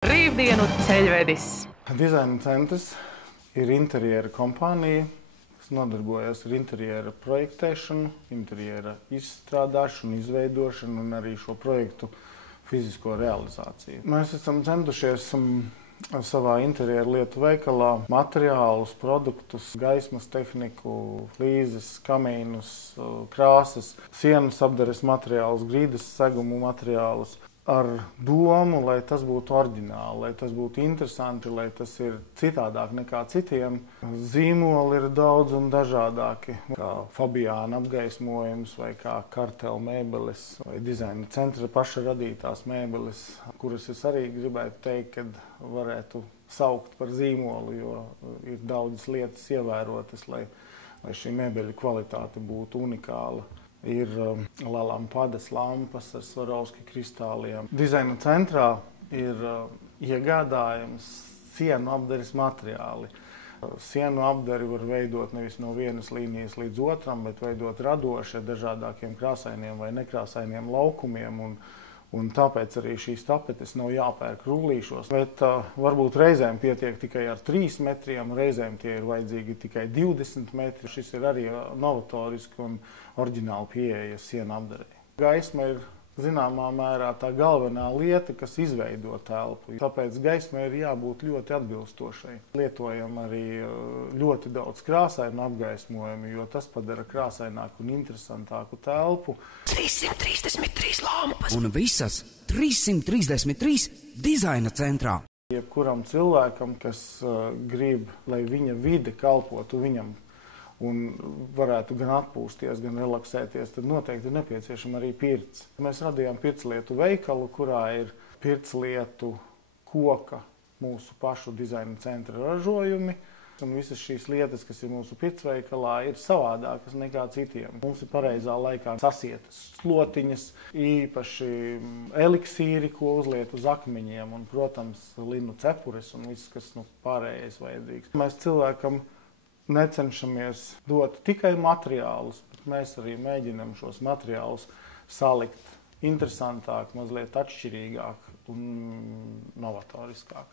Brīvdienu ceļvedis. Dizaina centrs ir interjera kompānija, kas nodarbojas ar interjera projektēšanu, interjera izstrādāšanu, izveidošanu un arī šo projektu fizisko realizāciju. Mēs esam centušies savā interjera lietu veikalā materiālus, produktus, gaismas tehniku, flīzes, kamīnus, krāsas, sienas apdares materiālus, grīdas segumu materiālus ar domu, lai tas būtu oriģināli, lai tas būtu interesanti, lai tas ir citādāk nekā citiem. Zīmoli ir daudz un dažādāki, kā Fabiāna apgaismojums vai kā kartela mēbeles vai dizaina centra paša radītās mēbeles, kuras es arī gribētu teikt, kad varētu saukt par zīmolu, jo ir daudzas lietas ievērotas, lai šī mēbeļu kvalitāte būtu unikāla. Ir lampadas lampas ar Swarovski kristāliem. Dizaina centrā ir iegādājams sienu apdares materiāli. Sienu apdari var veidot nevis no vienas līnijas līdz otram, bet veidot radoši ar dažādākiem krāsainiem vai nekrāsainiem laukumiem. Un tāpēc arī šīs tapetes nav jāpērk rullīšos. Bet varbūt reizēm pietiek tikai ar 3 metriem, reizēm tie ir vajadzīgi tikai 20 metri. Šis ir arī novatoriski un oriģināli pieeja sienu apdarei. Gaisma ir zināmā mērā tā galvenā lieta, kas izveido telpu. Tāpēc gaismai ir jābūt ļoti atbilstošai. Lietojam arī ļoti daudz krāsainu apgaismojumu, jo tas padara krāsaināku un interesantāku telpu. 333 lampas un visas 333 dizaina centrā. Jebkuram cilvēkam, kas grib, lai viņa vide kalpotu viņam un varētu gan atpūsties, gan relaksēties, tad noteikti ir nepieciešama arī pirts. Mēs radījām pirtslietu veikalu, kurā ir pirtslietu koka mūsu pašu dizaina centra ražojumi. Un visas šīs lietas, kas ir mūsu pirtsveikalā, ir savādākas nekā citiem. Mums ir pareizā laikā sasietas slotiņas, īpaši eliksīri, ko uzliet uz akmeņiem, un, protams, linu cepures un viss, kas pārējais vajadzīgs. Mēs cilvēkam necenšamies dot tikai materiālus, bet mēs arī mēģinam šos materiālus salikt interesantāk, mazliet atšķirīgāk un novatoriskāk.